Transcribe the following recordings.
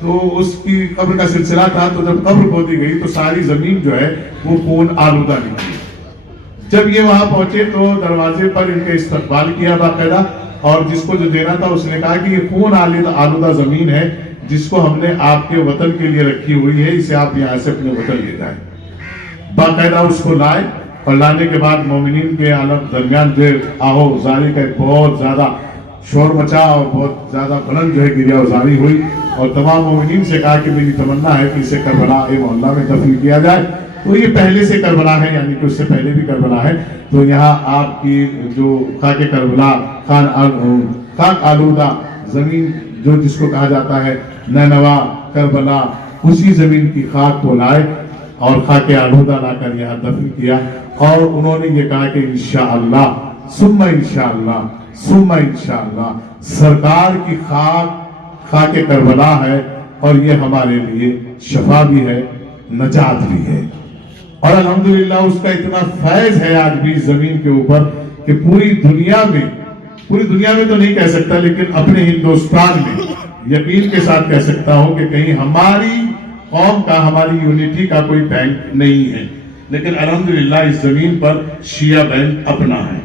تو اس کی قبر کا سلسلہ تھا، تو جب قبر کھودی گئی تو ساری زمین جو ہے وہ خون آلودہ نکلی۔ جب یہ وہاں پہنچے تو دروازے پر ان کے استقبال کیا باقاعدہ، اور جس کو جو دینا تھا اس نے کہا کہ یہ خون آلودہ زمین ہے جس کو ہم نے آپ کے وطن کے لیے رکھی ہوئی ہے، اسے آپ یہاں سے اپنے وطن لے جائیں۔ باقاعدہ اس کو لائے، اور لانے کے بعد مومنین کے درمیان جو آہو زاری کا ایک بہت زیادہ شور مچا اور بہت زیادہ بلند جو ہے گریہ وزاری ہوئی، اور تمام مومنین سے کہا کہ میری تمنا ہے کہ اسے کربلا محلہ میں دفن کیا جائے۔ تو یہ پہلے سے کربلا ہے، یعنی کہ اس سے پہلے بھی کربلا ہے، تو یہاں آپ کی جو خاک کربلا، خاک آلودہ زمین جو جس کو کہا جاتا ہے نینوا کربلا، اسی زمین کی خاک کو لائے اور خاک آلودہ لا کر یہاں دفن کیا، اور انہوں نے یہ کہا کہ انشاءاللہ ثم انشاءاللہ ثم انشاءاللہ سرکار کی خاک کربلا ہے، اور یہ ہمارے لیے شفا بھی ہے، نجات بھی ہے۔ اور الحمدللہ اس کا اتنا فیض ہے آج بھی زمین کے اوپر کہ پوری دنیا میں تو نہیں کہہ سکتا، لیکن اپنے ہندوستان میں یقین کے ساتھ کہہ سکتا ہوں کہ کہیں ہماری قوم کا، ہماری یونٹی کا کوئی بینک نہیں ہے، لیکن الحمدللہ اس زمین پر شیعہ بینک اپنا ہے،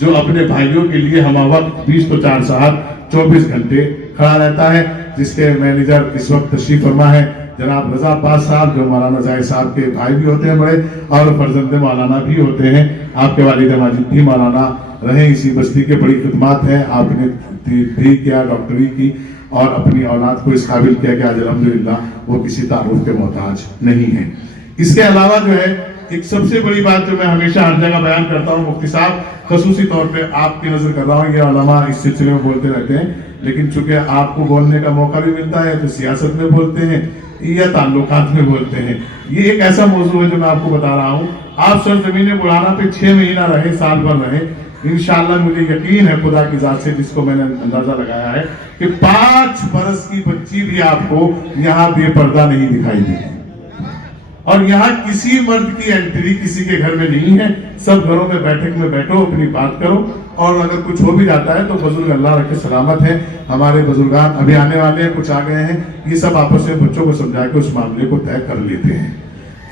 جو اپنے بھائیوں کے لیے ہمہ وقت 20 تو 4 ساعت 24 گھنٹے کھڑا رہتا ہے، جس کے مینیجر اس وقت تشریف فرما ہے جناب رضا عباس صاحب، جو مولانا زاہد صاحب کے بھائی بھی ہوتے ہیں بڑے، اور فرزند مولانا بھی ہوتے ہیں۔ آپ کے والد ماجد بھی مولانا رہے اسی بستی کے، بڑی خدمات ہیں آپ نے بھی کیا، ڈاکٹری کی، اور اپنی اولاد کو اس قابل کیا کہ آج الحمدللہ وہ کسی تعارف کے محتاج نہیں ہیں۔ اس کے علاوہ جو ہے ایک سب سے بڑی بات جو میں ہمیشہ ہر جگہ بیان کرتا ہوں، مفتی صاحب خصوصی طور پہ آپ کی نظر کر رہا ہوں، یہ علماء اس سلسلے میں بولتے رہتے ہیں، لیکن چونکہ آپ کو بولنے کا موقع بھی ملتا ہے تو سیاست میں بولتے ہیں یا تعلقات میں بولتے ہیں۔ یہ ایک ایسا موضوع ہے جو میں آپ کو بتا رہا ہوں، آپ سرزمین مولانا پہ 6 مہینہ رہے، سال بھر رہے، انشاءاللہ مجھے یقین ہے خدا کی ذات سے، جس کو میں نے اندازہ لگایا ہے کہ 5 برس کی بچی بھی آپ کو یہاں بے پردہ نہیں دکھائی دے گی، اور یہاں کسی مرد کی انٹری کسی کے گھر میں نہیں ہے، سب گھروں میں بیٹھک میں بیٹھو، اپنی بات کرو، اور اگر کچھ ہو بھی جاتا ہے تو بزرگ اللہ رکھے سلامت ہے، ہمارے بزرگان ابھی آنے والے ہیں، کچھ آ گئے ہیں، یہ سب آپس میں بچوں کو سمجھا کے اس معاملے کو طے کر لیتے ہیں۔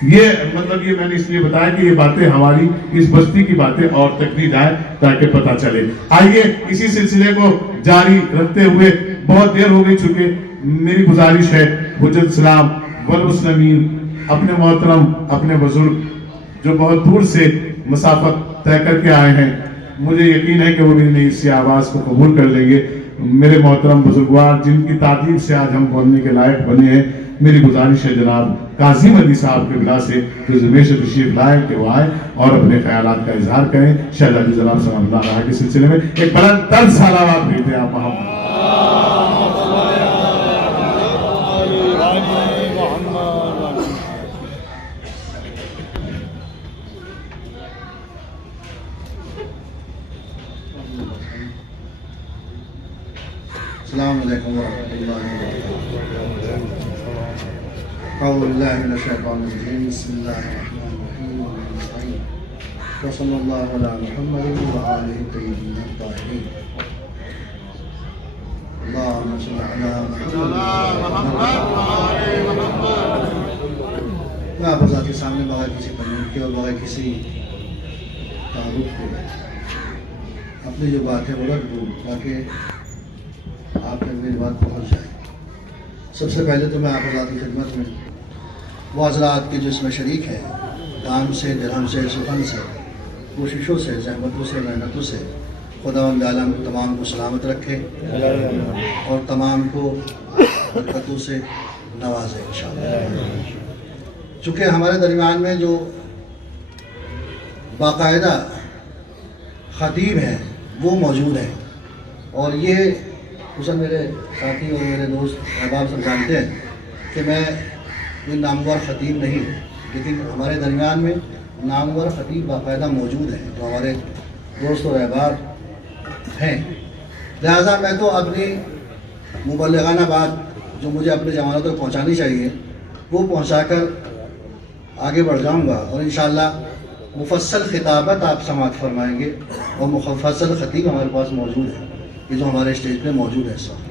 یہ مطلب یہ میں نے اس لیے بتایا کہ یہ باتیں ہماری اس بستی کی باتیں اور تک بھی جائیں تاکہ پتہ چلے۔ آئیے اسی سلسلے کو جاری رکھتے ہوئے، بہت دیر ہو گئی چکے، میری گزارش ہے حجت اسلام والمسلمین، اپنے محترم اپنے بزرگ جو بہت دور سے مسافت طے کر کے آئے ہیں، مجھے یقین ہے کہ وہ میری اس آواز کو قبول کر لیں گے۔ میرے محترم بزرگوار جن کی تعریف سے آج ہم بولنے کے لائق بنے ہیں، میری گزارش ہے جناب کاظم علی صاحب کے بلا سے جو زمین سے تشریف لائے کہ وہ آئے اور اپنے خیالات کا اظہار کریں۔ شہزادی جناب صلی اللہ علیہ کے سلسلے میں ایک بلند تر صلوات بھیجتے آپ محمد۔ السلام علیکم ورحمۃ اللہ وبرکاتہ۔ اعوذ باللہ من الشیطان الرجیم، بسم اللہ الرحمن الرحیم، وصلی اللہ علی محمد وآلہ الطیبین الطاہرین، اللہم صل علی محمد۔ میں آپ حضرات کے سامنے بغیر کسی تمہید کے اور بغیر کسی تعارف کے اپنی جو بات ہے وہ رکھ دوں تاکہ آپ تک میری بات پہنچ جائے۔ سب سے پہلے تو میں آپ حضرات کی خدمت میں وہ حضرات کے جو اس میں شریک ہیں، کام سے، درہم سے، سخن سے، کوششوں سے، زحمتوں سے، محنتوں سے، خداوند عالم تمام کو سلامت رکھے اور تمام کو برکتوں سے نوازے انشاءاللہ۔ چونکہ ہمارے درمیان میں جو باقاعدہ خطیب ہیں وہ موجود ہیں، اور یہ خصوصاً میرے ساتھی اور میرے دوست احباب سب جانتے ہیں کہ میں کوئی نامور خطیب نہیں ہوں، لیکن ہمارے درمیان میں نامور خطیب باقاعدہ موجود ہیں جو ہمارے دوست اور احباب ہیں۔ لہٰذا میں تو اپنی مبلغانہ بات جو مجھے اپنے جوانوں تک پہنچانی چاہیے وہ پہنچا کر آگے بڑھ جاؤں گا، اور انشاءاللہ مفصل خطابت آپ سماعت فرمائیں گے، اور مفصل خطیب ہمارے پاس موجود ہے، یہ جو ہمارے اسٹیج پہ موجود ہے۔ سب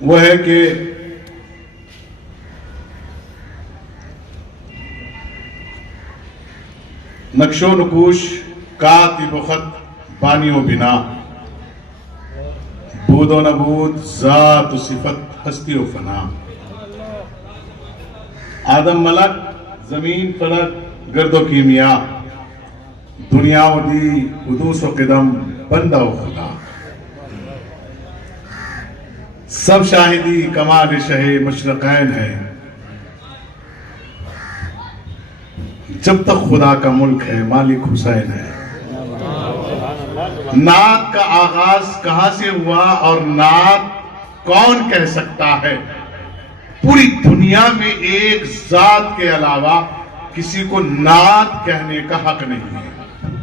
وہ ہے کہ نقش و نقوش کاتب و خط بانی و بنا بود و نبود ذات و صفت ہستی و فنا آدم ملک زمین فلک گرد و کیمیا دنیا و دی حدوث و قدم بندہ و خدا سب شاہدی کمال شہ مشرقین ہے جب تک خدا کا ملک ہے مالک حسین ہے نعت کا آغاز کہاں سے ہوا اور نعت کون کہہ سکتا ہے پوری دنیا میں ایک ذات کے علاوہ کسی کو نعت کہنے کا حق نہیں ہے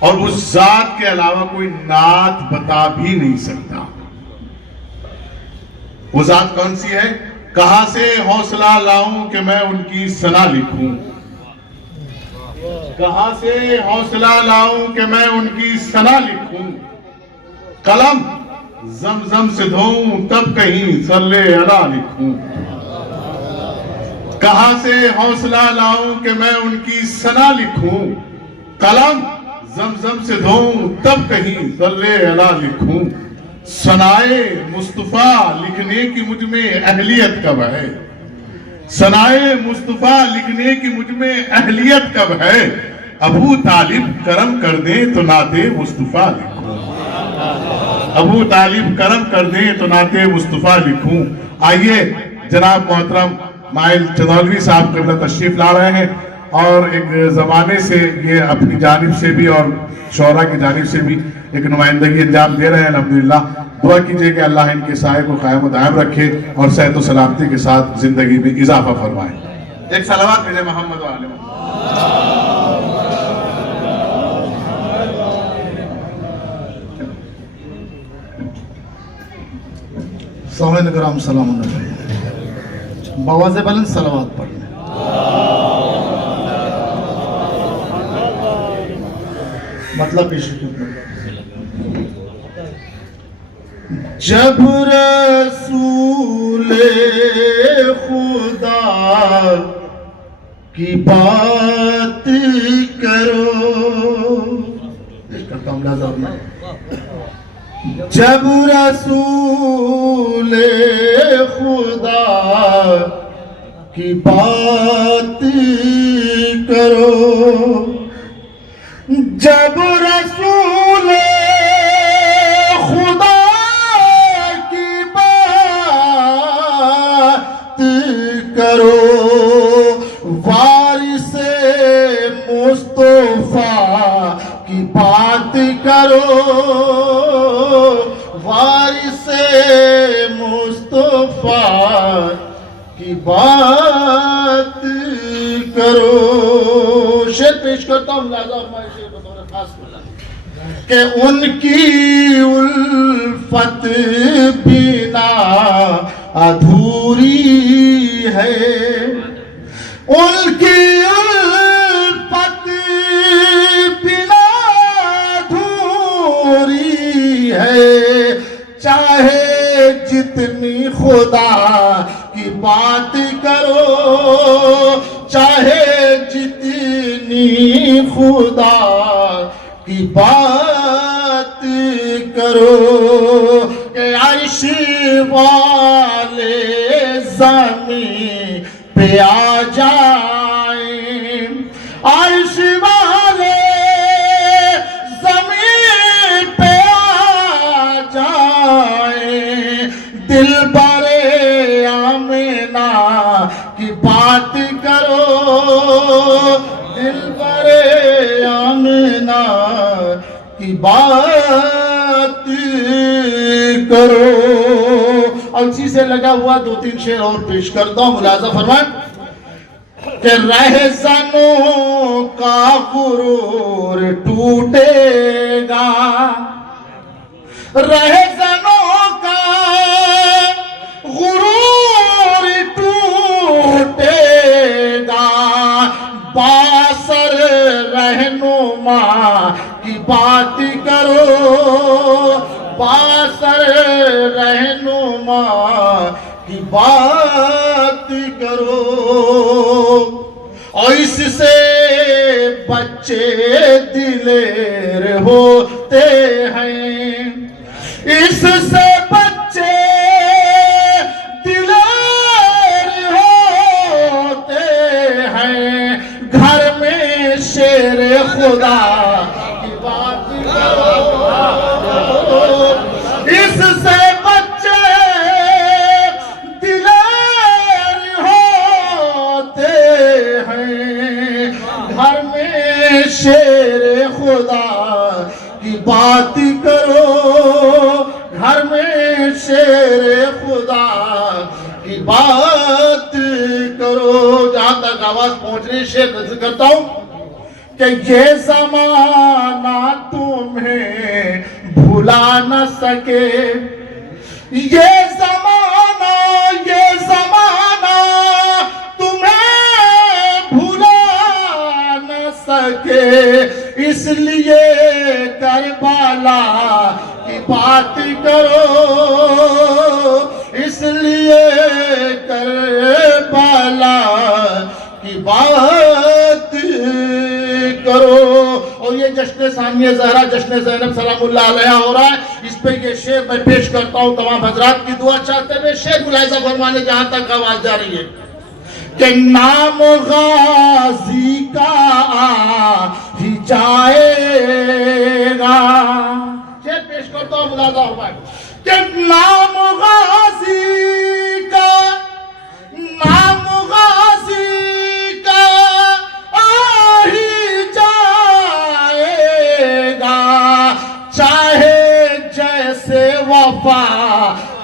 اور اس ذات کے علاوہ کوئی نعت بتا بھی نہیں سکتا وہ ذات کون سی ہے کہاں سے حوصلہ لاؤں کہ میں ان کی ثنا لکھوں کہاں سے حوصلہ لاؤں کہ میں ان کی ثنا لکھوں قلم زمزم سے دھوؤں تب کہیں صلی علی لکھوں کہاں سے حوصلہ لاؤں کہ میں ان کی ثنا لکھوں قلم زمزم سے دھوؤں تب کہیں صلی علی لکھوں ثنائے مصطفیٰ لکھنے کی مجھ میں اہلیت کب ہے ثنائے مصطفیٰ لکھنے کی مجھ میں اہلیت کب ہے ابو طالب کرم کر دیں تو نعت مصطفیٰ لکھوں ابو طالب کرم کر دیں تو نعت مصطفیٰ لکھوں آئیے جناب محترم مائل چندولوی صاحب قبلہ تشریف لا رہے ہیں اور ایک زمانے سے یہ اپنی جانب سے بھی اور شعراء کی جانب سے بھی ایک نمائندگی انجام دے رہے ہیں الحمدللہ دعا کیجئے کہ اللہ ان کے سائے کو قائم و دائم رکھے اور صحت و سلامتی کے ساتھ زندگی میں اضافہ فرمائے ایک صلوات بھیجیں محمد و آل محمد سامعین کرام سلام علیکم بآواز بلند صلوات پڑھیں مطلب پیش کیوں جب رسول خدا کی بات کرو کرتا ہوں لازم جب رسول خدا کی بات کرو جب رسول خدا کی بات کرو وارث مصطفیٰ کی بات کرو وارث مصطفیٰ کی بات کرو شعر پیش کرتا ہوں لازم میں شعر بطور خاص کہ ان کی الفت بنا ادھوری ہے ان کی الفت بنا ادھوری ہے چاہے جتنی خدا کی بات کرو چاہے جتنی خدا کی بات کرو کہ عرش والے زمین پہ آ جائیں عرش والے زمین پہ آ جائیں دل برے آمینہ کی بات کرو دل برے آمینہ کی بات کرو اور اسی سے لگا ہوا دو تین شعر اور پیش کرتا ہوں ملاحظہ فرمائیں کہ رہزنوں کا غرور ٹوٹے گا رہزنوں کا غرور ٹوٹے گا باثر رہنما کی بات کرو باثر رہنما زمان کی بات کرو، اور اس سے بچے دلیر ہوتے ہیں، اس سے بچے دلیر ہوتے ہیں، گھر میں شیر خدا کی بات کرو، اس سے بچے دلیر ہوتے ہیں، گھر میں شیر خدا کی بات کرو، گھر میں شیر خدا کی بات کرو۔ جہاں تک آواز پہنچ رہی ہے شیخ عرض کرتا ہوں کہ یہ زمانہ تمہیں بھلا نہ سکے، یہ زمانہ تمہیں بھلا نہ سکے، اس لیے کربلا کی بات کرو، اس لیے کربلا کی بات کرو۔ اور یہ جشن ثانیہ زہرا، جشن زینب سلام اللہ علیہ ہو رہا ہے، اس پہ یہ شعر میں پیش کرتا ہوں تمام حضرات کی دعا چاہتے ہوئے۔ شعر ملاحظہ فرمانے جہاں تک آواز جا رہی ہے کہ نام غازی کا آ ہی جائے گا، شعر پیش کرتا ہوں ملاحظہ فرمائے کہ نام غازی کا آ ہی جائے گا، چاہے جیسے وفا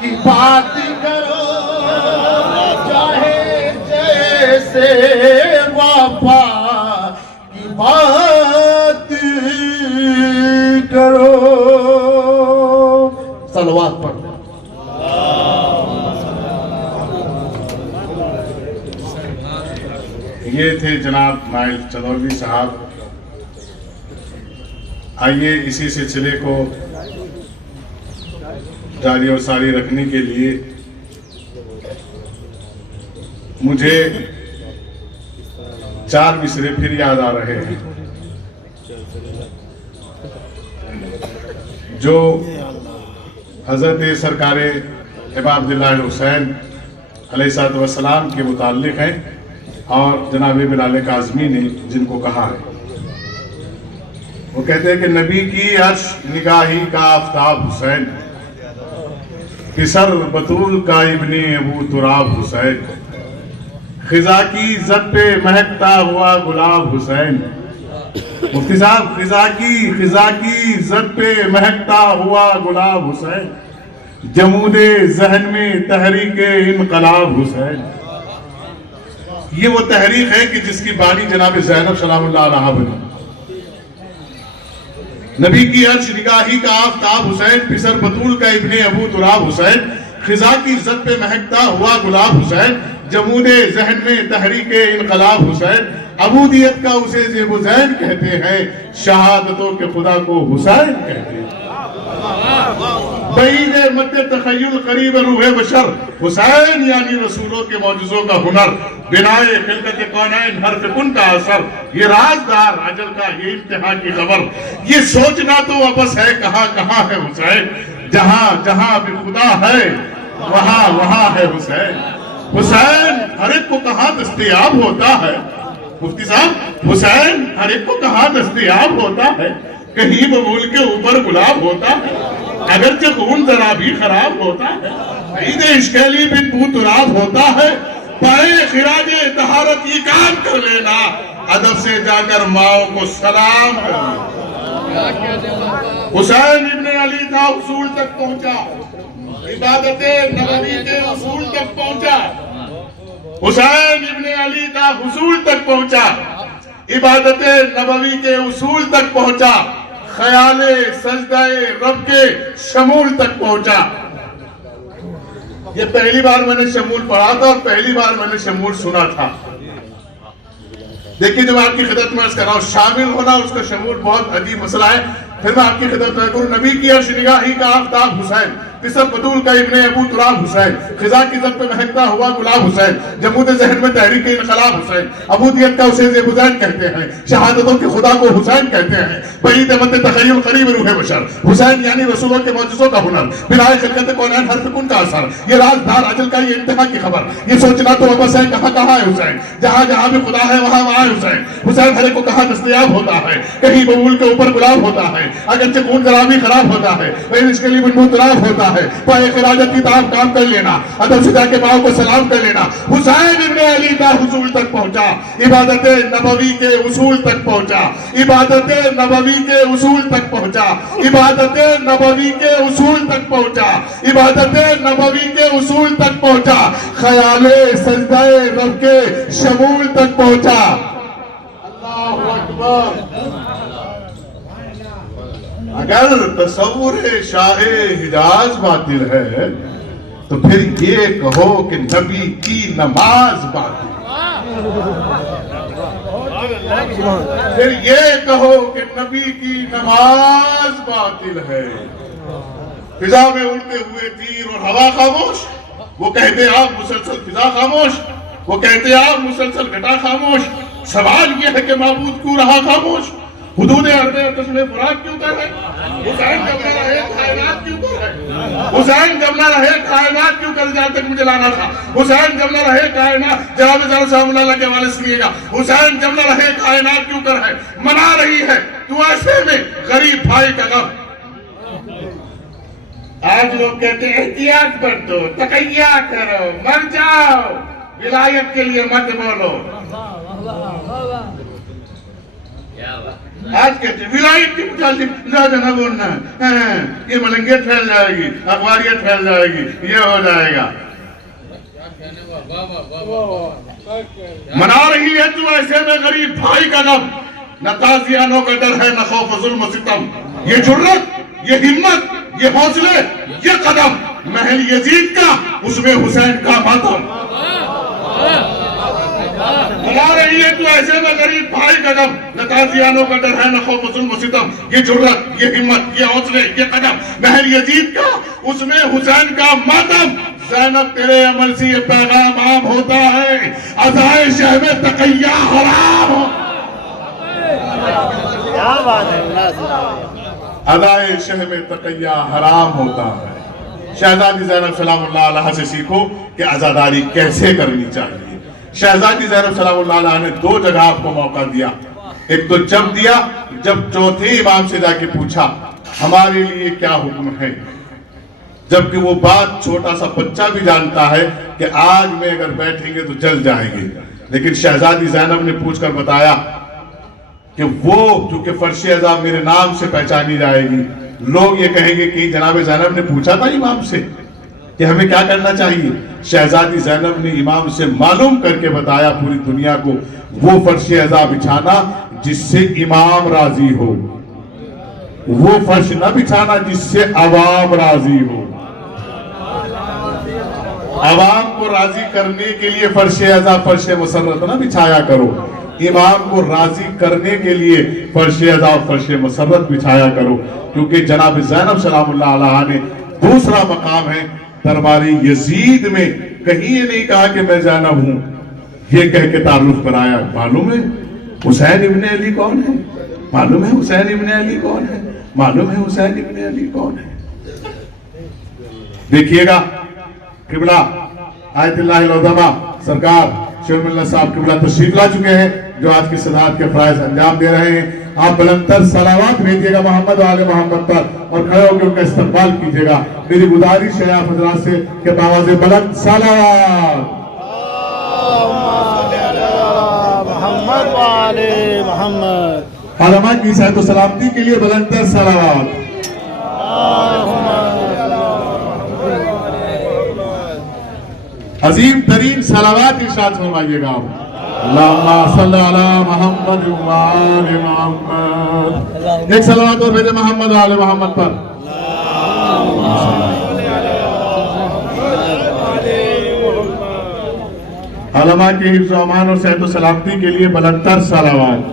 کی بات کرو، چاہے جیسے وفا کی بات کرو۔ صلوات پڑھ دیں۔ یہ تھے جناب نائل چودھری صاحب۔ آئیے اسی سلسلے کو جاری اور ساری رکھنے کے لیے مجھے 4 مصرے پھر یاد آ رہے ہیں جو حضرت سرکار امام عبداللہ حسین علیہ السلام کے متعلق ہیں، اور جناب بلال کاظمی نے جن کو کہا ہے۔ وہ کہتے ہیں کہ نبی کی عرش نگاہی کا آفتاب حسین، پسر بطول کا ابن ابو تراب حسین، خزاں کی زد پہ مہکتا ہوا گلاب حسین۔ مفتی صاحب، خزاں کی زد پہ مہکتا ہوا گلاب حسین، جمود ذہن میں تحریک انقلاب حسین۔ یہ وہ تحریک ہے کہ جس کی بانی جناب زینب سلام اللہ علیہ بنی۔ نبی کی عرش نگاہی کا آفتاب حسین، پسر بطول کا ابن ابو تراب حسین، خزاں کی زد پہ مہکتا ہوا گلاب حسین، جمود ذہن میں تحریک انقلاب حسین۔ عبودیت کا اسے زیب و زین کہتے ہیں، شہادتوں کے خدا کو حسین کہتے ہیں۔ بعید مد تخیل قریب روح بشر، حسین یعنی رسولوں کے معجزوں کا ہنر، بنائے خلقت کونین حرف کن کا اثر، یہ رازدار اجل کا یہ انتہا کی خبر، یہ سوچنا تو واپس ہے کہاں کہاں ہے حسین، جہاں جہاں بھی خدا ہے وہاں وہاں ہے حسین۔ حسین ہر ایک کو کہاں دستیاب ہوتا ہے، مفتی صاحب حسین ہر ایک کو کہاں دستیاب ہوتا ہے، کہیں ببول کے اوپر گلاب ہوتا ہے، اگرچہ خون ذرا بھی خراب ہوتا ہے، عید اشکیلی بن بو تراب ہوتا ہے، پائے خراج طہارت یہ کام کر لینا، ادب سے جا کر ماؤں کو سلام کرنا۔ حسین ابن علی کا اصول تک پہنچا، عبادت نبوی کے اصول تک پہنچا، حسین ابن علی کا حصول تک پہنچا، عبادت نبوی کے اصول تک پہنچا، خیال سجدہ رب کے شمول تک پہنچا۔ یہ پہلی بار میں نے شمول پڑھا تھا اور پہلی بار میں نے شمول سنا تھا۔ دیکھیں جب آپ کی خدمت میں عرض کر رہا ہوں، شامل ہونا اس کا شمول بہت عجیب مسئلہ ہے۔ پھر میں آپ کی خدمت میں کروں، نبی کی عرش نگاہی کا آفتاب حسین، قصب بدول کا ابن ابو تراب حسین، خزاں کی زد پہ مہکتا ہوا گلاب حسین، جمود ذہن میں تحریک انقلاب حسین، عبودیت کا اسے زیب حسین کہتے ہیں، شہادتوں کے خدا کو حسین کہتے ہیں، بعید مد تخیل قریب روح بشر، حسین یعنی رسولوں کے معجزوں کا ہنر، بلائے خلقت کونین ہر فکن کا اثر، یہ رازدار اجل کا یہ انتہا کی خبر، یہ سوچنا تو اب ہے کہاں کہاں ہے حسین، جہاں جہاں بھی خدا ہے وہاں وہاں ہے حسین، حسین ہر ایک کو کہاں دستیاب ہوتا ہے، کہیں ببول کے اوپر گلاب ہوتا ہے، اگرچہ خون گرابی خراب ہوتا ہے، لیکن اس کے لیے بنبو تراب ہوتا ہے، پائے خراجت کی طرف کام کر لینا، ادب سجا کے باؤں کو سلام کر لینا، حسین ابن علی کا حصول تک پہنچا، عبادت نبوی کے اصول تک پہنچا، عبادت نبوی کے اصول تک پہنچا، عبادت نبوی کے اصول تک پہنچا، عبادت نبوی کے اصول تک پہنچا، خیال سجدہ رب کے شمول تک پہنچا۔ اللہ اکبر۔ اگر تصور شاہ حجاز باطل ہے تو پھر یہ کہو کہ نبی کی نماز باطل، پھر یہ کہو کہ نبی کی نماز باطل ہے۔ فضا میں اڑتے ہوئے تیر اور ہوا خاموش، وہ کہتے آپ مسلسل فضا خاموش، وہ کہتے آپ مسلسل گھٹا خاموش، سوال یہ ہے کہ معبود کیوں رہا خاموش؟ حدود ارض تسم فرات کیوں کر ہے؟ حسین جب نہ رہے کائنات کیوں کر ہے؟ حسین جب نہ رہے کائنات کیوں کر؟ جہاں تک مجھے لانا تھا حسین جب نہ رہے کائنات، جناب زہرا صاحب اللہ کے حوالے سنیے گا، حسین جب نہ رہے کائنات کیوں کر ہے؟ منا رہی ہے تو ایسے میں غریب بھائی کا غم۔ آج لوگ کہتے ہیں احتیاط برتو، تقیہ کرو، مر جاؤ، ولایت کے لیے مت بولو۔ آج کہتے ہیں ولایت کے متعلق زیادہ نہ بولنا، یہ ملنگیت پھیل جائے گی، اخباریت پھیل جائے گی، یہ ہو جائے گا۔ منا رہی ہے تو ایسے میں غریب بھائی کا غم، نہ تازیانوں کا ڈر ہے نہ خوف ظلم و ستم، یہ جرت، یہ ہمت، یہ حوصلے، یہ قدم، محل یزید کا اس میں حسین کا ماتم۔ منا رہی ہے تو ایسے میں غریب بھائی کا غم، نہ تازیانوں کا ڈر ہے نہ خوف ظلم و ستم، یہ جرت، یہ ہمت، یہ حوصلے، یہ قدم، محل یزید کا اس میں حسین کا ماتم۔ زینب تیرے عمل سے یہ پیغام عام ہوتا ہے، عزائے شہ میں تقیہ حرام ہو، عزائے شہ میں تقیہ حرام ہوتا ہے۔ شہزادی زینب سلام اللہ علیہ سے سیکھو کہ عزاداری کیسے کرنی چاہیے۔ شہزادی زینب سلام اللہ علیہ نے دو جگہ آپ کو موقع دیا، ایک تو جب چوتھے امام سے جا کے پوچھا ہمارے لیے کیا حکم ہے، جبکہ وہ بات چھوٹا سا بچہ بھی جانتا ہے کہ آج میں اگر بیٹھیں گے تو جل جائیں گے، لیکن شہزادی زینب نے پوچھ کر بتایا کہ وہ چونکہ فرش عزا میرے نام سے پہچانی جائے گی، لوگ یہ کہیں گے کہ جناب زینب نے پوچھا تھا امام سے کہ ہمیں کیا کرنا چاہیے۔ شہزادی زینب نے امام سے معلوم کر کے بتایا پوری دنیا کو، وہ فرش عزا بچھانا جس سے امام راضی ہو، وہ فرش نہ بچھانا جس سے عوام راضی ہو۔ عوام کو راضی کرنے کے لیے فرش عزا فرش مسرت نہ بچھایا کرو، امام کو راضی کرنے کے لیے فرش عزا فرش مسرت بچھایا کرو، کیونکہ جناب زینب سلام اللہ علیہ نے دوسرا مقام ہے درباری یزید میں، کہیں یہ نہیں کہا کہ میں زینب ہوں، یہ کہہ کے تعارف کرایا۔ معلوم ہے حسین ابن علی کون ہے؟ معلوم ہے حسین ابن علی کون ہے؟ معلوم ہے حسین ابن علی کون ہے؟ دیکھیے گا قبلہ آیت اللہ العظمہ سرکار شیخ اللہ صاحب قبلہ تشریف لا چکے ہیں، جو آج کی صداقت کے فرائض انجام دے رہے ہیں۔ آپ بلندتر صلوات بھیجیے گا محمد و آل محمد پر، اور کھڑے ہو کے ان کا استقبال کیجیے گا۔ میری گزارش ہے آپ حضرات سے کہ بآواز بلند صلوات محمد و آل محمد، علماء کی صحت و سلامتی کے لیے بلندتر صلوات۔ عظیم ترین صلوات ارشاد فرمائیے گا آپ۔ اللہم صلی علی محمد و آل محمد، ایک صلوات اور بھیجے محمد و آل محمد پر۔ علماء کی حفظ و امان اور صحت و سلامتی کے لیے بلندتر صلوات۔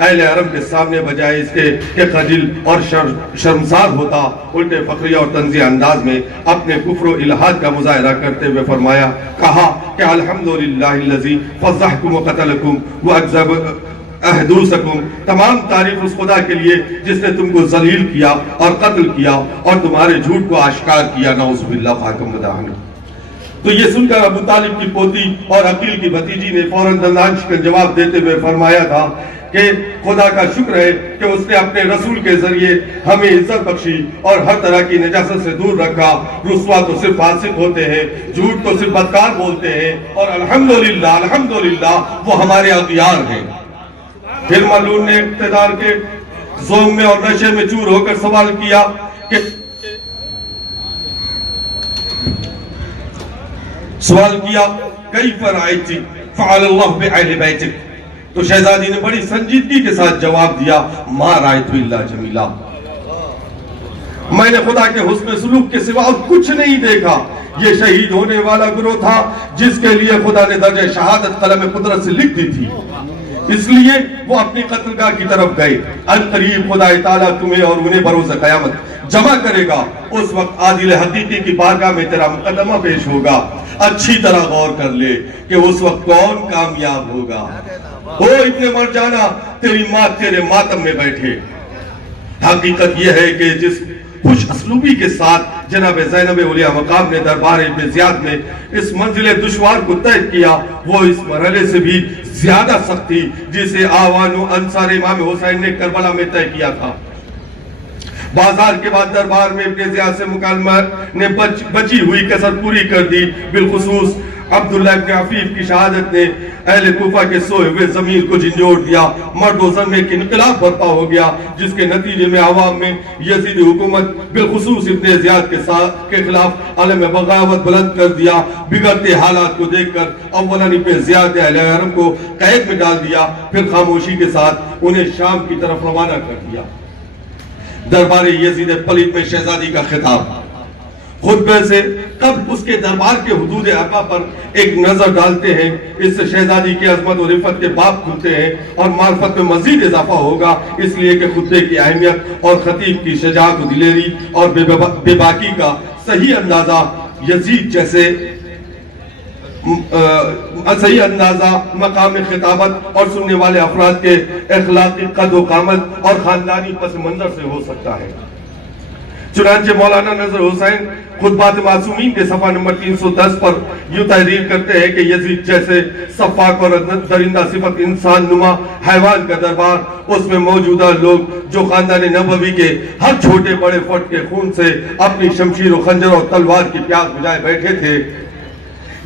اہل حرم کے سامنے بجائے اس کے کہ خجل اور شرمسار ہوتا، الٹے فخریہ اور طنزیہ انداز میں اپنے کفر و الحاد کا مظاہرہ کرتے ہوئے فرمایا، کہا کہ الحمدللہ الذی فضحکم و قتلکم واکذب احدوثکم، تمام تعریف اس خدا کے لیے جس نے تم کو ذلیل کیا اور قتل کیا اور تمہارے جھوٹ کو آشکار کیا، نعوذ باللہ فاکم ودعان۔ تو یہ سن کر ابو طالب کی پوتی اور عقیل کی بھتیجی نے فوراً دندان شکن جواب دیتے ہوئے فرمایا تھا کہ خدا کا شکر ہے کہ اس نے اپنے رسول کے ذریعے ہمیں عزت بخشی اور ہر طرح کی نجاست سے دور رکھا۔ رسوا تو صرف فاسق ہوتے ہیں، جھوٹ تو صرف بدکار بولتے ہیں، اور الحمدللہ الحمدللہ وہ ہمارے اغیار ہیں۔ پھر ملعون نے اقتدار کے زوم میں اور نشے میں چور ہو کر سوال کیا کہ کیف رأیتی فعل اللہ بأہل بیتک، تو شہزادی نے بڑی سنجیدگی کے ساتھ جواب دیا، ما رأیت الا جمیلا، میں نے خدا کے حسن سلوک کے سوا کچھ نہیں دیکھا۔ یہ شہید ہونے والا گروہ تھا جس کے لیے خدا نے درجہ شہادت قلم قدرت سے لکھ دی تھی، اس لیے وہ اپنی قتل گاہ کی طرف گئے۔ ان قریب خدا تعالیٰ تمہیں اور انہیں بروز قیامت جمع کرے گا، اس وقت عادل حقیقی کی بارگاہ میں تیرا مقدمہ پیش ہوگا۔ اچھی طرح غور کر لے کہ اس وقت کون کامیاب ہوگا۔ او ابن مرجانہ، تیری ماں تیرے ماتم میں بیٹھے۔ حقیقت یہ ہے کہ جس خوش اسلوبی کے ساتھ جناب زینب اولیاء مقام نے دربار ابن زیاد میں اس منزل دشوار کو طے کیا، وہ اس مرحلے سے بھی زیادہ سخت تھی جسے آوان و انصار امام حسین نے کربلا میں طے کیا تھا۔ بازار کے بعد دربار میں ابن زیاد سے مکالمہ نے بچی ہوئی کسر پوری کر دی، بالخصوص عبداللہ ابن عفیف کی شہادت نے اہل کوفہ کے سوئے ہوئے زمین کو جھنجھوڑ دیا۔ مرد و زن میں ایک انقلاب برپا ہو گیا جس کے نتیجے میں عوام میں یزیدی حکومت بالخصوص ابن زیاد کے خلاف علم بغاوت بلند کر دیا۔ بگڑتے حالات کو دیکھ کر اولاً ابن زیاد نے اہل حرم کو قید میں ڈال دیا، پھر خاموشی کے ساتھ انہیں شام کی طرف روانہ کر دیا۔ دربار یزید پلید میں شہزادی کا خطاب، خطبے سے قبل اس کے دربار کے حدود اربع پر ایک نظر ڈالتے ہیں، اس سے شہزادی کی عظمت اور رفت کے باب کھلتے ہیں اور معرفت میں مزید اضافہ ہوگا، اس لیے کہ خطبے کی اہمیت اور خطیب کی شجاعت و دلیری اور بے باکی کا صحیح اندازہ یزید جیسے صحیح اندازہ مقام خطابت اور سننے والے افراد کے اخلاقی قد و قامت اور خاندانی پس منظر سے ہو سکتا ہے۔ چنانچہ مولانا نذر حسین خطبات معصومین کے صفحہ نمبر 310 پر یوں تحریر کرتے ہیں کہ یزید جیسے صفاق اور درندہ صفت انسان نما حیوان کا دربار، اس میں موجودہ لوگ جو خاندان نبوی کے ہر چھوٹے بڑے فرد کے خون سے اپنی شمشیر و خنجر اور تلوار کی پیاس بجائے بیٹھے تھے،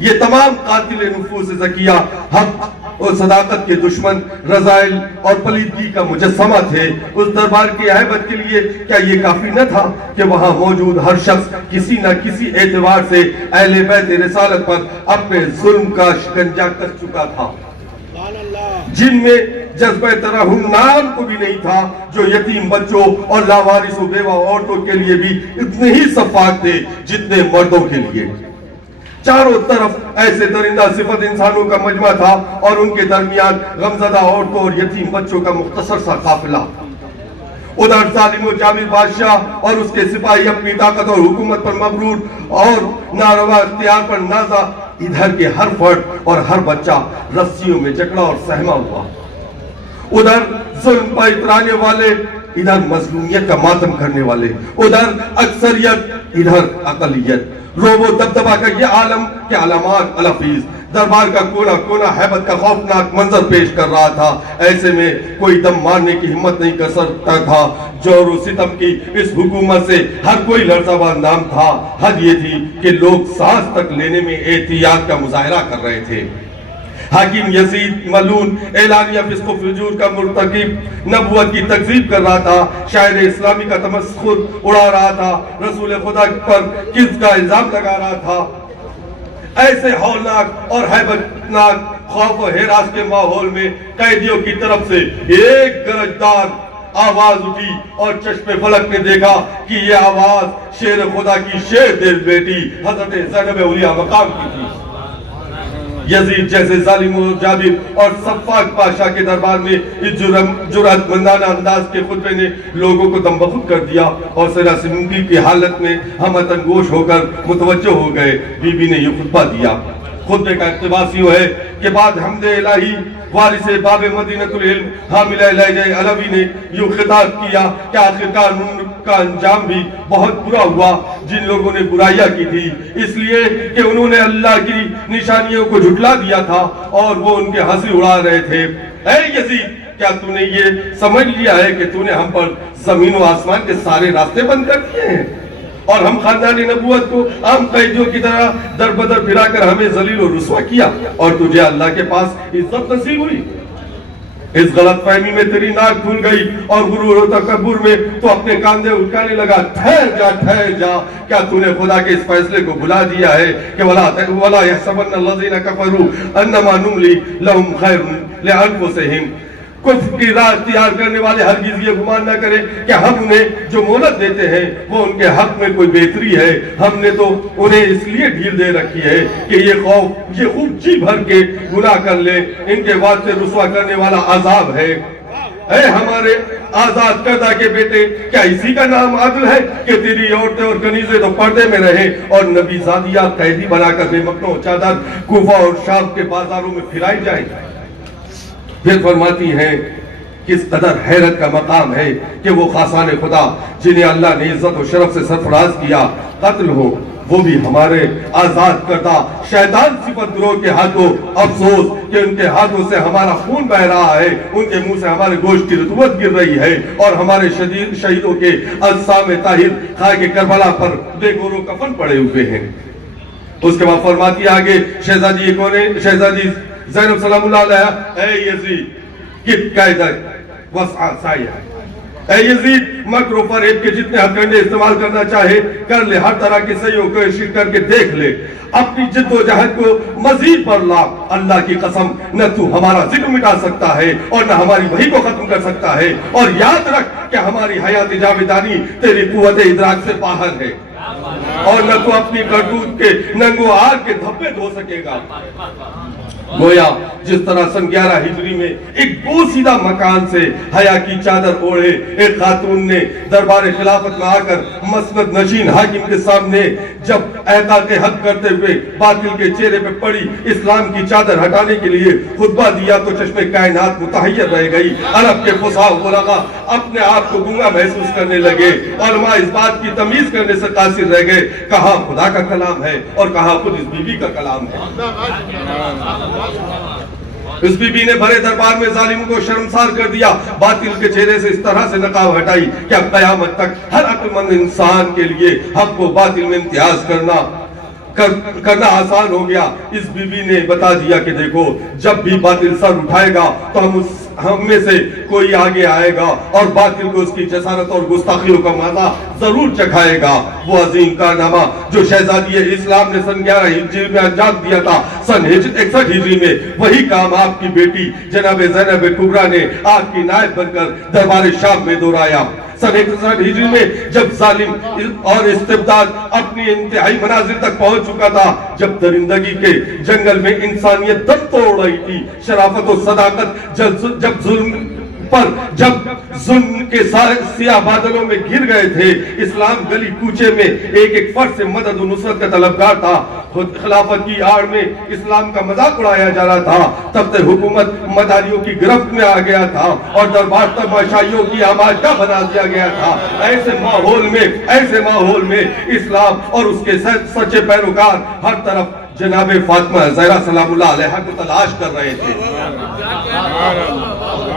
یہ تمام قاتل نفوس زکیہ، حق اور صداقت کے دشمن، رذائل اور پلیدگی کا مجسمہ تھے۔ اس دربار کی ہیبت کے لیے کیا یہ کافی نہ تھا کہ وہاں موجود ہر شخص کسی نہ کسی اعتبار سے اہل بیت رسالت پر اپنے ظلم کا شکنجہ کس چکا تھا، جن میں جذبہ ترحم نام کو بھی نہیں تھا، جو یتیم بچوں اور لاوارث و بیوہ عورتوں کے لیے بھی اتنے ہی صفاق تھے جتنے مردوں کے لیے۔ چاروں طرف ایسے درندہ صفت انسانوں کا مجمع تھا اور ان کے درمیان غمزدہ عورتوں اور یتیم بچوں کا مختصر سا قافلہ۔ ادھر ظالم و جابر بادشاہ اور اس کے سپاہی اپنی طاقت اور حکومت پر مغرور اور ناروا اختیار پر نازا، ادھر کے ہر فرد اور ہر بچہ رسیوں میں جکڑا اور سہما ہوا۔ ادھر ظلم پر اترانے والے، ادھر مظلومیت کا ماتم کرنے والے، ادھر اکثریت ادھر اقلیت، روب و دبدبہ کا یہ عالم کے علامات الافیز، دربار کا کونا کونا ہیبت کا خوفناک منظر پیش کر رہا تھا۔ ایسے میں کوئی دم مارنے کی ہمت نہیں کر سکتا تھا۔ جور و ستم کی اس حکومت سے ہر کوئی لرزہ نام تھا۔ حد یہ تھی کہ لوگ سانس تک لینے میں احتیاط کا مظاہرہ کر رہے تھے۔ حاکم یزید ملعون اعلانیہ فسق و فجور کا مرتکب، نبوت کی تکذیب کر رہا تھا، شاعر اسلامی کا تمسخر اڑا رہا تھا، رسول خدا پر کذب کا الزام لگا رہا تھا۔ ایسے ہولناک اور ہیبتناک خوف و ہراس کے ماحول میں قیدیوں کی طرف سے ایک گرجدار آواز اٹھی اور چشم فلک نے دیکھا کہ یہ آواز شیر خدا کی شیر دل بیٹی حضرت زینب اولیاء مقام کی تھی۔ یزید جیسے ظالم و جابر اور صفاق پاشا کے دربار میں اس جرأت مندانہ انداز کے خطبے نے لوگوں کو دم بخود کر دیا اور سراسیمگی کی حالت میں ہم اتنگوش ہو کر متوجہ ہو گئے۔ بی بی نے یہ خطبہ دیا۔ خطبے کا اقتباس یوں ہے کہ بعد حمد الہی وارث باب مدینۃ العلم حاملہ لہجہ علوی نے یوں خطاب کیا کہ آخرکار ان کا انجام بھی بہت برا ہوا جن لوگوں نے برائیاں کی تھی، اس لیے کہ انہوں نے اللہ کی نشانیوں کو جھٹلا دیا تھا اور وہ ان کے ہنسی اڑا رہے تھے۔ اے یزید، کیا تو نے یہ سمجھ لیا ہے کہ تو نے ہم پر زمین و آسمان کے سارے راستے بند کر دیے ہیں اور ہم خاندان نبوت کو عام قیدیوں کی طرح در بدر پھرا کر ہمیں ذلیل و رسوا کیا اور تجھے اللہ کے پاس عزت نصیب ہوئی؟ اس غلط فہمی میں تیری ناک پھول گئی اور غرور و تکبر میں تو اپنے کاندھے اٹھانے لگا۔ ٹھہر جا، کیا تو نے خدا کے اس فیصلے کو بھلا دیا ہے کہ وَلَا يَحْسَبَنَّ الَّذِينَ كَفَرُوا أَنَّمَا نُمْلِي لَهُمْ خَيْرٌ لِأَنفُسِهِمْ۔ کفر کی راہ اختیار کرنے والے ہرگز یہ گمان نہ کریں کہ ہم انہیں جو مہلت دیتے ہیں وہ ان کے حق میں کوئی بہتری ہے۔ ہم نے تو انہیں اس لیے ڈھیل دے رکھی ہے کہ یہ خوب جی بھر کے گناہ کر لے، ان کے واسطے رسوا کرنے والا عذاب ہے۔ اے ہمارے آزاد کردہ کے بیٹے، کیا اسی کا نام عدل ہے کہ تیری عورتیں اور کنیزیں تو پردے میں رہیں اور نبی زادیہ قیدی بنا کر بے مقنع چادر کوفہ اور شام کے بازاروں میں پھیلائی جائیں؟ پھر فرماتی ہیں کس قدر حیرت کا مقام ہے کہ وہ خاصان خدا جنہیں اللہ نے عزت و شرف سے سرفراز کیا قتل ہو، وہ بھی ہمارے آزاد کردہ شیطان صفت گروہ کے ہاتھوں۔ افسوس کہ ان کے ہاتھوں سے ہمارا خون بہ رہا ہے، ان کے منہ سے ہمارے گوشت کی رطوبت گر رہی ہے اور ہمارے شہیدوں کے اجسام طاہر خاک کربلا پر بے گور و کفن پڑے ہوئے ہیں۔ اس کے بعد فرماتی آگے شہزادی زینب سلام اللہ علیہ، اے یزید کت قیدک وسع سایہ، اے یزید مکر و فریب کے جتنے ہتھکنڈے استعمال کرنا چاہے کر لے، ہر طرح کی صحیح و کوشش کر کے دیکھ لے، اپنی جد و جہد کو مزید پر لا۔ اللہ کی قسم نہ تو ہمارا ذکر مٹا سکتا ہے اور نہ ہماری وحی کو ختم کر سکتا ہے، اور یاد رکھ کہ ہماری حیات جاویدانی تیری قوت ادراک سے باہر ہے اور نہ تو اپنی کرتوت کے ننگو آگ کے دھبے دھو سکے گا۔ گویا جس طرح سن 11 ہجری میں ایک بوسیدہ مکان سے حیا کی چادر اوڑھے ایک خاتون نے دربار خلافت میں آ کر مسند نشین حاکم کے سامنے جب احقاق حق کرتے ہوئے باطل کے چہرے پہ پڑی اسلام کی چادر ہٹانے کے لیے خطبہ دیا تو چشم کائنات متحیر رہ گئی۔ عرب کے فصاح و بلغاء اپنے آپ کو گنگا محسوس کرنے لگے، علماء اس بات کی تمیز کرنے سے قاصر رہ گئے کہاں خدا کا کلام ہے اور کہاں خود اس بی بی کا کلام ہے۔ اس بی بی نے بھرے دربار میں ظالموں کو شرمسار کر دیا، باطل کے چہرے سے اس طرح سے نقاب ہٹائی کہ اب قیامت تک ہر عقل مند انسان کے لیے حق و باطل میں امتیاز کرنا آسان ہو گیا۔ اس بی بی نے بتا دیا کہ دیکھو جب بھی باطل سر اٹھائے گا تو ہم میں سے کوئی آگے آئے گا اور باطل کو اس کی جسارت اور گستاخیوں کا مزہ ضرور چکھائے گا۔ وہ عظیم کارنامہ جو شہزادی اسلام نے سن 11 ہجری میں انجام دیا تھا، سن 61 ہجری میں وہی کام آپ کی بیٹی جناب زینب کبریٰ نے آپ کی نائب بن کر دربار شام میں دہرایا۔ سن 61 ہجری میں جب ظالم اور استبداد اپنی انتہائی منازل تک پہنچ چکا تھا، جب درندگی کے جنگل میں انسانیت دم توڑ رہی تھی، شرافت و صداقت جب ظلم کے سیاہ بادلوں میں گر گئے تھے، اسلام گلی کوچے میں ایک ایک فرد سے مدد و نصرت کا طلبگار تھا، خلافت کی آڑ میں اسلام کا مذاق اڑایا جا رہا تھا، تب تک حکومت مداریوں کی گرفت میں آ گیا تھا اور دربار تماشائیوں کی آماجگاہ بنا دیا گیا تھا۔ ایسے ماحول میں اسلام اور اس کے سچے پیروکار ہر طرف جناب فاطمہ زہرا سلام اللہ علیہ کو تلاش کر رہے تھے۔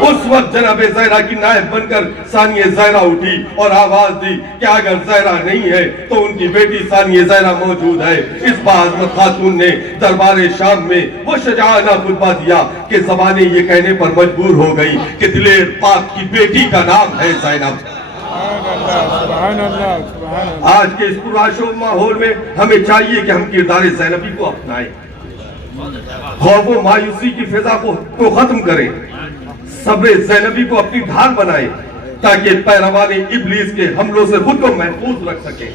اس وقت جناب زہرا کی نائب بن کر ثانیہ زہرا اٹھی اور آواز دی کہ اگر زہرا نہیں ہے تو ان کی بیٹی ثانیہ زہرا موجود ہے۔ اس باعزت خاتون نے دربار شام میں وہ شجاعانہ خطبہ دیا کہ زبانیں یہ کہنے پر مجبور ہو گئی کہ دلیر پاک کی بیٹی کا نام ہے زینب۔ آج کے اس پرآشوب ماحول میں ہمیں چاہیے کہ ہم کردار زینبی کو اپنائیں، خوف و مایوسی کی فضا کو ختم کریں، صبر زینبی کو اپنی ڈھال بنائیں تاکہ پیروان ابلیس کے حملوں سے خود کو محفوظ رکھ سکیں۔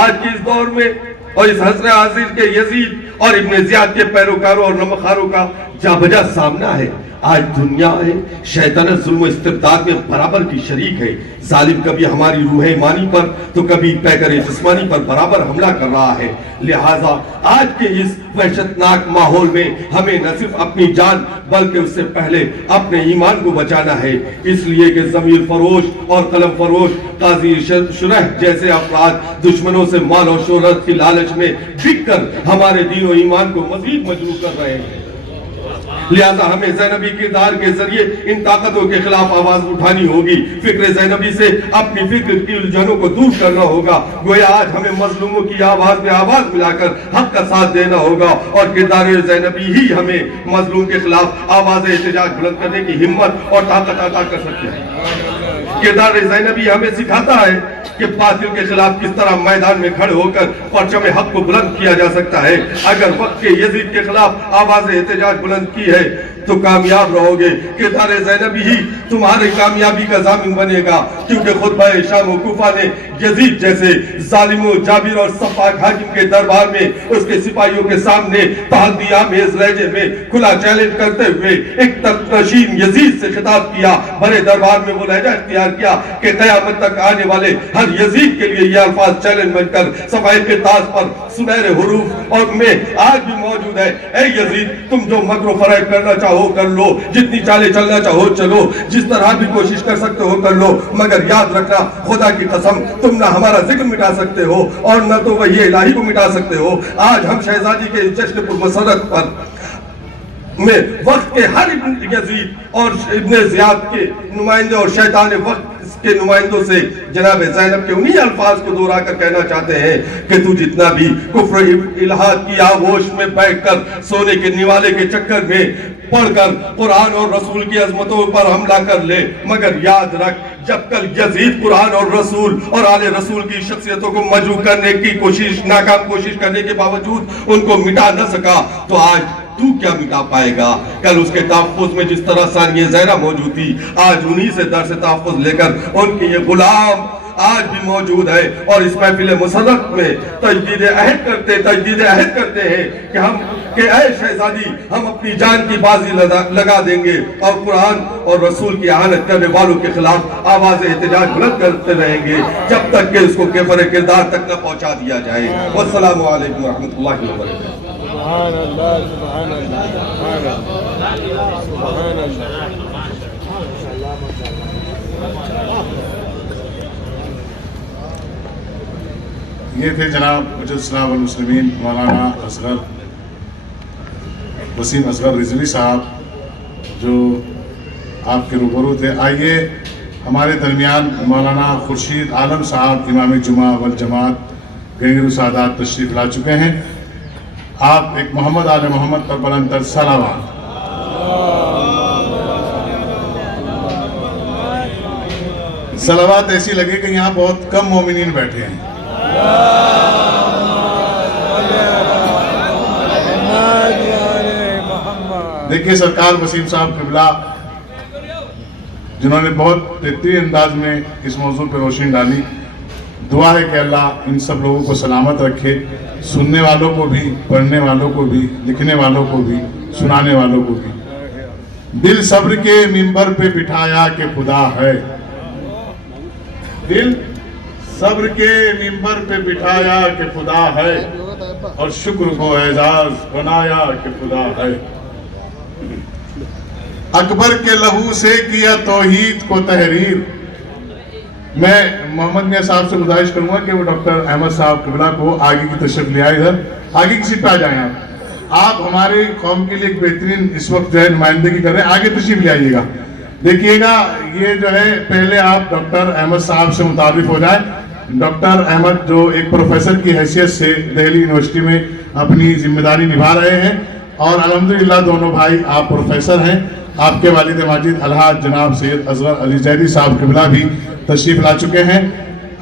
آج کے اس دور میں اور اس حسر حاضر کے یزید اور ابن زیاد کے پیروکاروں اور نمخاروں کا جا بجا سامنا ہے۔ آج دنیا ہے شیطنت ظلم و استبداد میں برابر کی شریک ہے۔ ظالم کبھی ہماری روح ایمانی پر تو کبھی پیکر جسمانی پر برابر حملہ کر رہا ہے۔ لہٰذا آج کے اس وحشتناک ماحول میں ہمیں نہ صرف اپنی جان بلکہ اس سے پہلے اپنے ایمان کو بچانا ہے۔ اس لیے کہ ضمیر فروش اور قلم فروش قاضی شرح جیسے افراد دشمنوں سے مال اور شہرت کی لالچ میں بک کر ہمارے دین و ایمان کو مزید مجروح کر رہے ہیں۔ لہذا ہمیں زینبی کردار کے ذریعے ان طاقتوں کے خلاف آواز اٹھانی ہوگی۔ فکر زینبی سے اپنی فکر کی الجھنوں کو دور کرنا ہوگا۔ گویا آج ہمیں مظلوموں کی آواز میں آواز ملا کر حق کا ساتھ دینا ہوگا، اور کردار زینبی ہی ہمیں مظلوم کے خلاف آواز احتجاج بلند کرنے کی ہمت اور طاقت عطا کر سکتے ہیں۔ کردار زینبی ہمیں سکھاتا ہے کہ باطل کے خلاف کس طرح میدان میں کھڑے ہو کر پرچم حق کو بلند کیا جا سکتا ہے۔ اگر وقت کے یزید کے خلاف آواز احتجاج بلند کی ہے تو کامیاب رہو گے۔ کردار زینبی ہی تمہاری کامیابی کا ضامن بنے گا، کیونکہ خطبہ شام و کوفہ نے یزید جیسے ظالم و جابر اور سفاک حاکم کے دربار میں اس کے سپاہیوں کے سامنے تحدی آمیز لہجے میں کھلا چیلنج کرتے ہوئے ایک تقشین یزید سے خطاب کیا۔ بڑے دربار میں وہ لہجہ اختیار کیا کہ قیامت تک آنے والے ہر یزید کے لیے یہ الفاظ چیلنج بن کر صفائے کے تاج پر سنہرے حروف اور میں آج بھی موجود ہے۔ اے یزید، تم جو مکر و فریب کرنا چاہو کر لو، جتنی چالیں چلنا چاہو چلو، جس طرح بھی کوشش کر سکتے ہو کر لو، مگر یاد رکھنا خدا کی قسم تم نہ ہمارا ذکر مٹا سکتے ہو اور نہ تو وحی الہی کو مٹا سکتے ہو۔ آج ہم شہزادی کے جشن پر مسرت پر میں وقت کے ہر ابن یزید اور ابن زیاد کے نمائندے اور شیطان وقت کے نمائندوں سے جناب زینب کے انہی الفاظ کو دہرا کر کہنا چاہتے ہیں کہ تو جتنا بھی کفر الہاد کی آغوش میں بیٹھ کر سونے کے نوالے کے چکر میں پڑھ کر قرآن اور رسول کی عظمتوں پر حملہ کر لے، مگر یاد رکھ جب کل یزید قرآن اور رسول اور آل رسول کی شخصیتوں کو مجروح کرنے کی ناکام کوشش کرنے کے باوجود ان کو مٹا نہ سکا، تو آج تو کیا مٹا پائے گا؟ کل اس کے تحفظ میں جس طرح ثانیہ زہرا موجود تھی، آج انہی سے درس تحفظ لے کر ان کی یہ غلام آج بھی موجود ہے، اور اس محفل مسرت میں تجدید عہد کرتے ہیں کہ اے شہزادی، ہم اپنی جان کی بازی لگا دیں گے اور قرآن اور رسول کی اعانت کرنے والوں کے خلاف آواز احتجاج بلند کرتے رہیں گے جب تک کہ اس کو کفر کردار تک نہ پہنچا دیا جائے۔ والسلام علیکم ورحمۃ اللہ وبرکاتہ۔ سبحان اللہ، سبحان اللہ، سبحان اللہ، سبحان اللہ۔ یہ تھے جناب مجد اسلام المسلمین مولانا وسیم اصغر رضوی صاحب جو آپ کے روبرو تھے۔ آئیے ہمارے درمیان مولانا خورشید عالم صاحب امام جمعہ والجماعت گنگرو سادات تشریف لا چکے ہیں۔ آپ ایک محمد آل محمد پر بلند تر صلوات۔ صلوات ایسی لگے کہ یہاں بہت کم مومنین بیٹھے ہیں۔ دیکھیے سرکار وسیم صاحب قبلہ جنہوں نے بہت بہترین انداز میں اس موضوع پہ روشنی ڈالی۔ دعا ہے کہ اللہ ان سب لوگوں کو سلامت رکھے، سننے والوں کو بھی، پڑھنے والوں کو بھی، لکھنے والوں کو بھی، سنانے والوں کو بھی۔ دل صبر کے منبر پہ بٹھایا کہ خدا ہے، دل صبر کے منبر پہ بٹھایا کہ خدا ہے، اور شکر کو اعزاز بنایا کہ خدا ہے۔ اکبر کے لہو سے کیا توحید کو تحریر۔ میں محمد میاں صاحب سے گزارش کروں گا کہ وہ ڈاکٹر احمد صاحب قبلہ کو آگے کی تشریف لے آئے، ادھر آگے کی سیٹ پہ آ جائیں۔ آپ ہمارے قوم کے لیے ایک بہترین اس وقت جو ہے نمائندگی کر رہے ہیں، آگے تشریف لے آئیے گا۔ دیکھیے گا یہ جو ہے پہلے آپ ڈاکٹر احمد صاحب سے متعارف ہو جائیں۔ ڈاکٹر احمد جو ایک پروفیسر کی حیثیت سے دہلی یونیورسٹی میں اپنی ذمہ داری نبھا رہے ہیں، اور الحمدللہ دونوں بھائی آپ پروفیسر ہیں۔ آپ کے والد ماجد الحاج جناب سید اصغر علی زیدی صاحب قبلہ بھی تشریف لا چکے ہیں،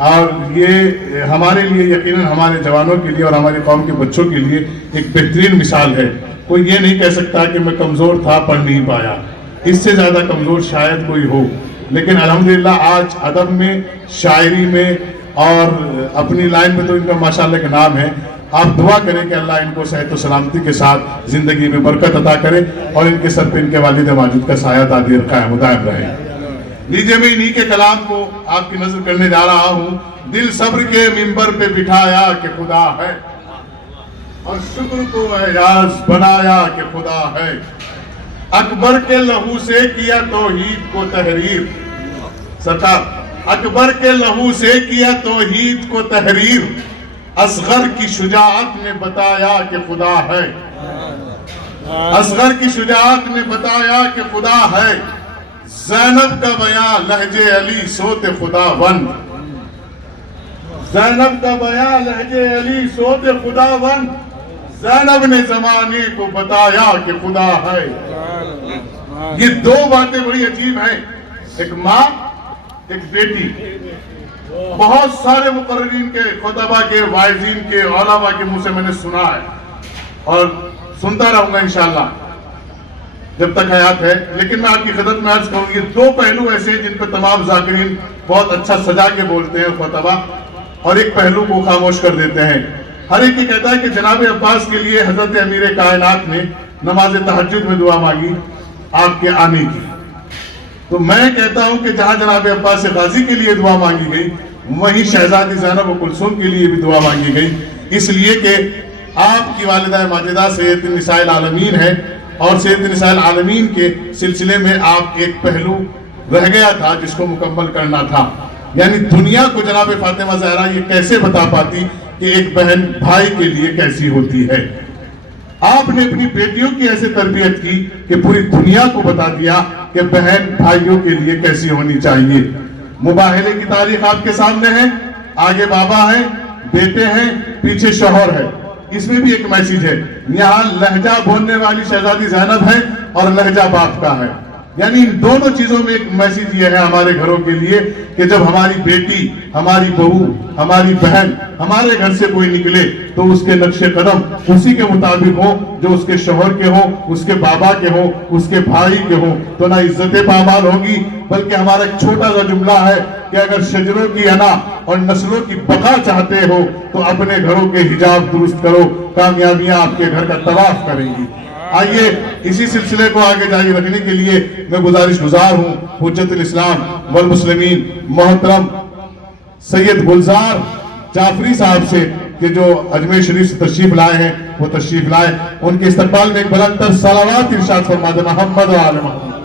اور یہ ہمارے لیے یقیناً ہمارے جوانوں کے لیے اور ہماری قوم کے بچوں کے لیے ایک بہترین مثال ہے۔ کوئی یہ نہیں کہہ سکتا کہ میں کمزور تھا پڑھ نہیں پایا، اس سے زیادہ کمزور شاید کوئی ہو، لیکن الحمدللہ آج ادب میں، شاعری میں اور اپنی لائن میں تو ان کا ماشاءاللہ کا نام ہے۔ آپ دعا کریں کہ اللہ ان کو صحت و سلامتی کے ساتھ زندگی میں برکت عطا کرے اور ان کے سر پہ ان کے والد ماجد کا سایہ دادیر قائم و دائم رہے. لیجئے میں انہی کے کلام کو آپ کی نظر کرنے جا رہا ہوں. دل صبر کے منبر پہ بٹھایا کہ خدا ہے، اور شکر کو اعجاز بنایا کہ خدا ہے. اکبر کے لہو سے کیا توحید کو تحریر. سرکار اکبر کے لہو سے کیا توحید کو تحریر. اصغر کی شجاعت نے بتایا کہ خدا ہے. اصغر کی شجاعت نے بتایا کہ خدا ہے. زینب کا بیان لہجے علی صوت خدا بند. زینب کا بیان لہجے علی صوت خدا بند. زینب نے زمانے کو بتایا کہ خدا ہے. یہ دو باتیں بڑی عجیب ہیں، ایک ماں ایک بیٹی. بہت سارے مقررین کے، خطبہ کے، واعظین کے، علماء کے منہ سے میں نے سنا ہے اور سنتا رہوں گا انشاءاللہ جب تک حیات ہے. لیکن میں آپ کی خدمت میں عرض کروں گی دو پہلو ایسے ہیں جن پہ تمام ذاکرین بہت اچھا سجا کے بولتے ہیں خطبہ، اور ایک پہلو کو خاموش کر دیتے ہیں. ہر ایک یہ کہتا ہے کہ جناب عباس کے لیے حضرت امیر کائنات نے نماز تہجد میں دعا مانگی آپ کے آنے کی. تو میں کہتا ہوں کہ جہاں جناب عباس غازی کے لیے دعا مانگی گئی وہیں شہزادی زینب و کلثوم کے لیے بھی دعا مانگی گئی، اس لیے کہ آپ کی والدہ ماجدہ سید النساء العالمین ہے، اور سید النساء العالمین کے سلسلے میں آپ ایک پہلو رہ گیا تھا جس کو مکمل کرنا تھا. یعنی دنیا کو جناب فاطمہ زہرا یہ کیسے بتا پاتی کہ ایک بہن بھائی کے لیے کیسی ہوتی ہے. آپ نے اپنی بیٹیوں کی ایسے تربیت کی کہ پوری دنیا کو بتا دیا کہ بہن بھائیوں کے لیے کیسی ہونی چاہیے. مباہلے کی تاریخ آپ کے سامنے ہے، آگے بابا ہے، بیٹے ہیں، پیچھے شوہر ہے. اس میں بھی ایک میسیج ہے، یہاں لہجہ بولنے والی شہزادی زینب ہے اور لہجہ باپ کا ہے. یعنی ان دونوں چیزوں میں ایک میسیج یہ ہے ہمارے گھروں کے لیے کہ جب ہماری بیٹی، ہماری بہو، ہماری بہن ہمارے گھر سے کوئی نکلے تو اس کے نقش قدم اسی کے مطابق ہو جو اس کے شوہر کے ہو، اس کے بابا کے ہو، اس کے بھائی کے ہو، تو نہ عزت پامال ہوگی. بلکہ ہمارا ایک چھوٹا سا جملہ ہے کہ اگر شجروں کی انا اور نسلوں کی بقا چاہتے ہو تو اپنے گھروں کے حجاب درست کرو، کامیابیاں آپ کے گھر کا طواف کریں گی. آئیے اسی سلسلے کو آگے جاری رکھنے کے لیے میں گزارش گزار ہوں حجت الاسلام والمسلمین محترم سید گلزار جعفری صاحب سے کہ جو اجمیر شریف سے تشریف لائے ہیں وہ تشریف لائے. ان کے استقبال میں ایک بلند تر صلوات ارشاد فرما دیں محمد و آل محمد.